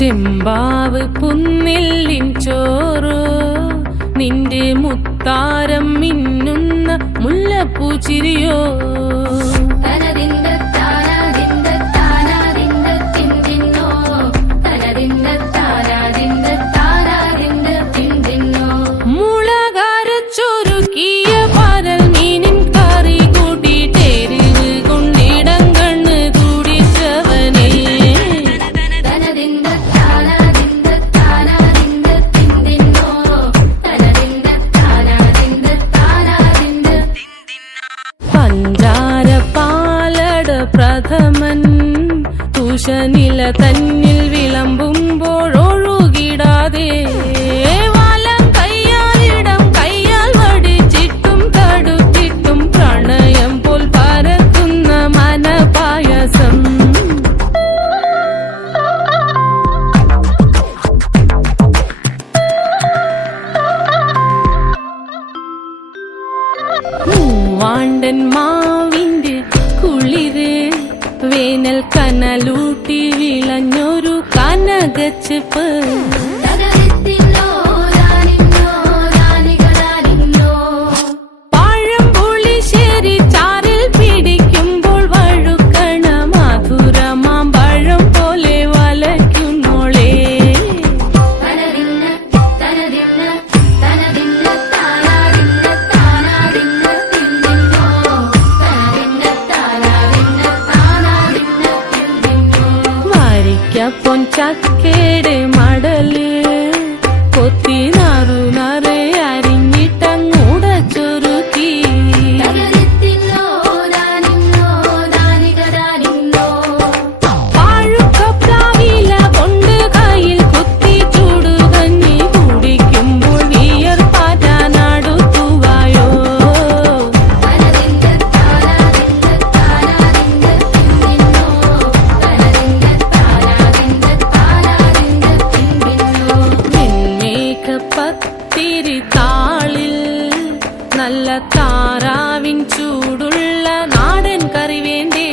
ചെമ്പാവ് പുന്നെല്ലിൻ ചോറോ നിന്റെ മുത്താരം മിന്നുന്ന മുല്ലപ്പൂച്ചിരിയോ പ്രഥമൻ തുഷനില തന്നിൽ വിളമ്പുമ്പോഴൊഴുകിടാതെ വലം കയ്യാലിടം കയ്യാൽ വടിച്ചിട്ടും തടുത്തിട്ടും പ്രണയം പോൽ പരത്തുന്ന മനപായസം മൂവാണ്ടൻ മാവിന്റെ കുളിര് വേനൽ കനലൂട്ടി വിളഞ്ഞൊരു കനകച്ചെപ്പ് പഴംപുളിശ്ശേരി ചാറിൽ പിടിക്കുമ്പോൾ വഴുക്കണ മധുരമാം പഴം പോലെ വലയ്ക്കുന്നോളേ പൊൻചക്കേടെ മടല് കൊത്തി നാറു നറെ അരിഞ്ഞിട്ടങ്ങൂടച്ചൊരുക്കി പാഴുക്കപ്ലാവില കൊണ്ട് കയ്യിൽ കുത്തി ചൂടുകഞ്ഞി കുടിക്കുമ്പോൾ വിയർപ്പാറ്റാനടുത്തുവായോ പത്തിരിത്താളിൽ നല്ല താറാവിൻ ചൂടുള്ള നാടൻ കറി വേണ്ടേ